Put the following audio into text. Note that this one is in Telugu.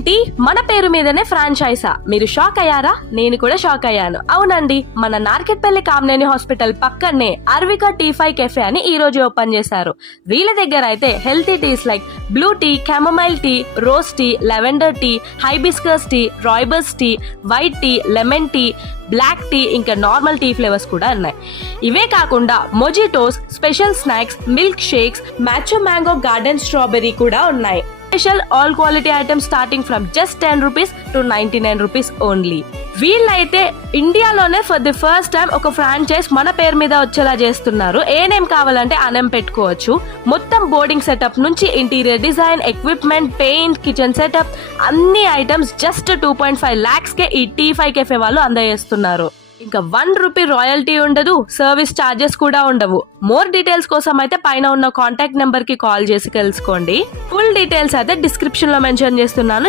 ఏంటి మన పేరు మీదనే ఫ్రాంచైజా? మీరు షాక్ అయ్యారా? నేను కూడా షాక్ అయ్యాను. అవునండి, మన నార్కెట్పల్లి కామినేని హాస్పిటల్ పక్కనే అర్వికా టీ5 కెఫే అని ఈ రోజు ఓపెన్ చేశారు. వీళ్ళ దగ్గర అయితే healthy teas like blue tea, chamomile tea, rose tea, lavender tea, hibiscus tea, rooibos tea, white tea, lemon tea, black tea, ఇంకా నార్మల్ టీ ఫ్లేవర్స్ కూడా ఉన్నాయి. ఇవే కాకుండా mojitos, special snacks, milk shakes, macho mango, garden strawberry కూడా ఉన్నాయి. Special all quality items starting from just 10 rupees to 99 rupees only. వీళ్ళైతే ఇండియాలోనే ఫర్ ది ఫస్ట్ టైం ఒక ఫ్రాంచైజ్ మన పేరు మీద వచ్చేలా చేస్తున్నారు. ఏ నేమ్ కావాలంటే ఆ నేమ్ పెట్టుకోవచ్చు. మొత్తం బోర్డింగ్ సెటప్ నుంచి interior design, equipment, paint, kitchen setup అన్ని ఐటమ్స్ జస్ట్ 2.5 lakhs కే ఈ టీ5 కెఫే వాళ్ళు అందజేస్తున్నారు. ఇంకా 1 రూపీ రాయల్టీ ఉండదు, సర్వీస్ ఛార్జెస్ కూడా ఉండవు. మోర్ డీటెయిల్స్ కోసం అయితే పైన ఉన్న కాంటాక్ట్ నెంబర్ కి కాల్ చేసి తెలుసుకోండి. ఫుల్ డీటెయిల్స్ అయితే డిస్క్రిప్షన్ లో మెన్షన్ చేస్తున్నాను.